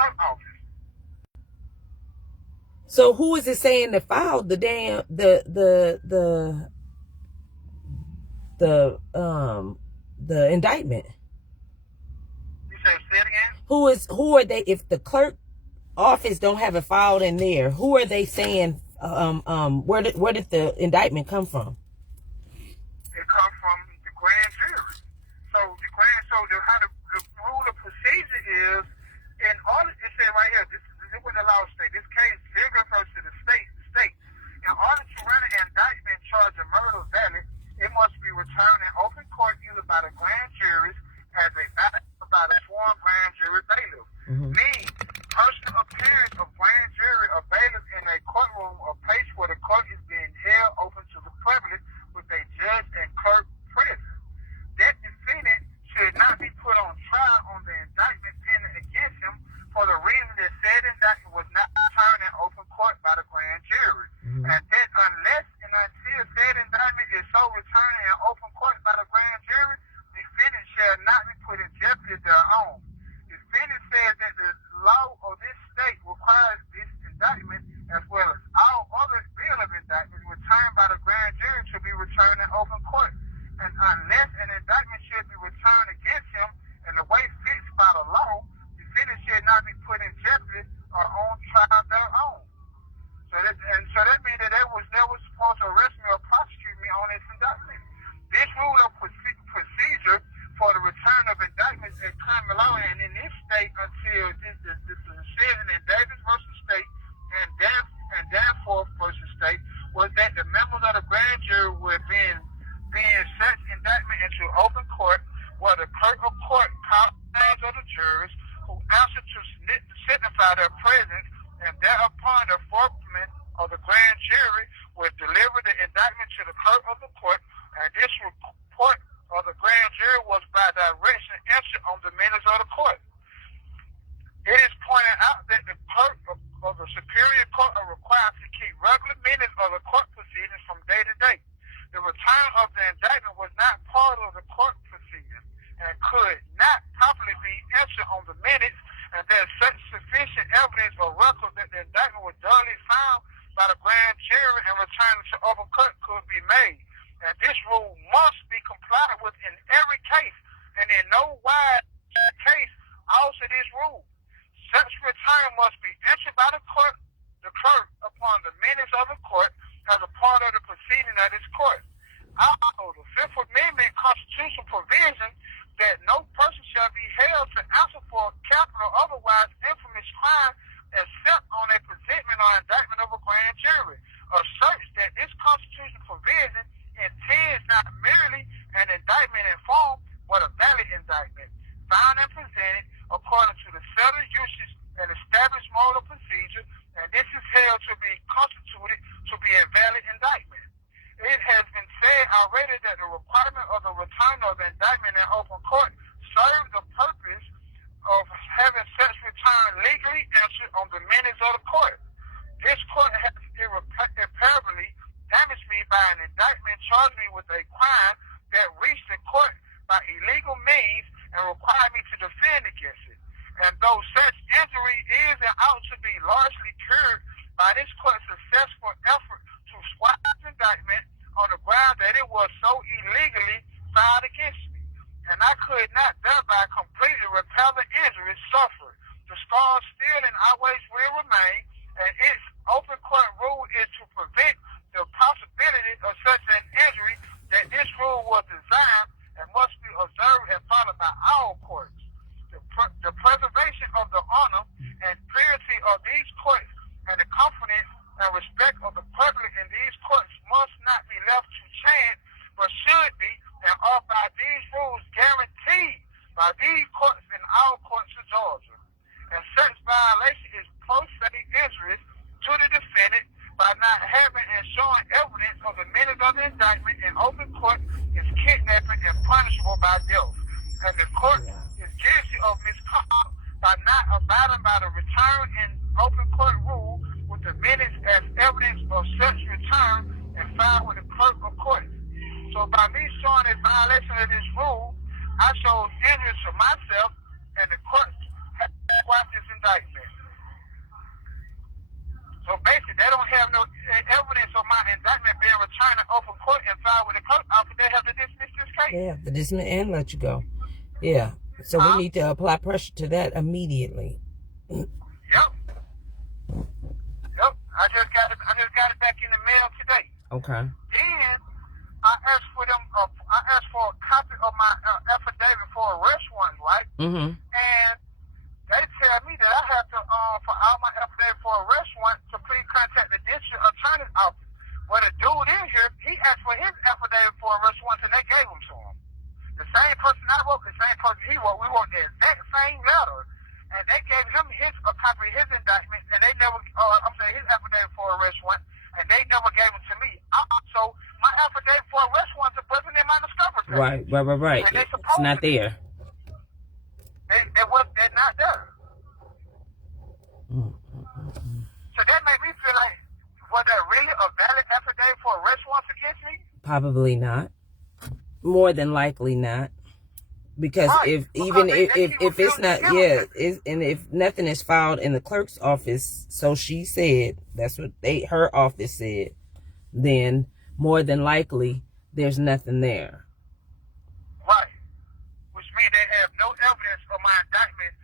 clerk office. So who is it saying that filed the damn the indictment? You say it again? Who are they? If the clerk office don't have it filed in there, who are they saying? Where did the indictment come from? It comes from the grand jury. So how the rule of procedure is, in order, it said right here, this is what the law states. This case here refers to the state. In order to run an indictment charge of murder valid, it must be returned in open court either by the grand juries as a valid or by the sworn grand jury bailiff. Meaning, personal appearance of grand jury or bailiff in a courtroom or place where the court is being held open to the public with a judge and clerk present. That defendant should not be put on trial on the indictment pending against him for the reason that said indictment was not returned in open court by the grand jury. And that unless and until said indictment is so returned in open court by the grand jury, defendant shall not be put in jeopardy thereon. Defendant said that the law of this state requires this indictment, as well as all other bill of indictments returned by the grand jury, to be returned in open court. And unless an indictment should be returned against him in the way fixed by the law, defendant should not be put in jeopardy or on trial thereon. So that means that they was supposed to arrest me or prosecute me on this indictment. This rule of procedure for the return of indictments is common law, and in this state until this decision in Davis versus State and Danforth versus State was that the members of the grand jury were being such indictment into open court, where the clerk of court called names of the jurors who answered to signify their presence, and thereupon the foreman of the grand jury would deliver the indictment to the clerk of the court, and this report of the grand jury was by direction entered on the minutes of the court. It is pointed out that the clerk of the superior court are required to keep regular minutes of the court proceedings from day to day. The return of the indictment was not part of the court proceedings and could not properly be entered on the minutes, and there's such sufficient evidence or record that the indictment was duly found by the grand jury and returned to open court could be made. And this rule must be complied with in every case, and in no wide case also this rule. Such return must be entered by the clerk upon the minutes of the court as a part of the proceeding of this court. Also, the Fifth Amendment constitutional provision that no person shall be held to answer for capital or otherwise infamous crime except on a presentment or indictment of a grand jury, asserts that this constitutional provision intends not merely an indictment in form, but a valid indictment, found and presented according to the settled uses and established mode of procedure, and this is held to be constituted to be a valid indictment. It has been said already that the requirement of the return of the indictment in open court serves the purpose of having such return legally entered on the minutes of the court. This court has irreparably damaged me by an indictment charged me with a crime that reached the court by illegal means and required me to defend against it. And though such injury is and ought to be largely cured by this court's successful effort to squash the indictment on the ground that it was so illegally filed against me, and I could not thereby completely repair the injuries suffered. The scars still and always will remain, and its open court rule is to prevent the possibility of such an injury, that this rule was designed and must be observed and followed by all courts. The preservation of the honor and purity of these courts and the confidence and respect of the public in these courts must not be left to chance, but should be and are by these rules guaranteed by these courts and all courts of Georgia. And such violation is pro se injuries to the defendant by not having and showing evidence of the minutes of the indictment in open court is kidnapping and punishable by death. And the court is guilty of misconduct by not abiding by the return in open court rule with the minutes as evidence of such return and filed with the clerk of court. So by me showing a violation of this rule, I showed injuries to myself, and the court has squashed this indictment. So basically, they don't have no evidence of my indictment being returned to open court and filed with the clerk office. They have to dismiss this case. They have to dismiss and let you go. Yeah. So we need to apply pressure to that immediately. Yep. I just got it back in the mail today. Okay. Then I asked for them. I asked for a copy of my affidavit for arrest warrant, right? Mm-hmm. And they tell me that I have to file my affidavit for arrest warrant to please contact the district attorney's office. Well, the dude in here, he asked for his affidavit for arrest warrant, and they gave him to him. The same person I wrote, the same person he wrote, we wrote the exact same letter, and they gave him a copy of his indictment, and they never, his affidavit for arrest warrant, and they never gave it to me. So my affidavit for arrest warrant wasn't in my discovery package. Right. It's not there. They're not there. So that made me feel like, was there really a valid affidavit for arrest warrant against me? Probably not. More than likely not. Because Right. if it's not, and if nothing is filed in the clerk's office, so she said, that's what her office said, then more than likely there's nothing there. Right. Which means they have no evidence of my indictment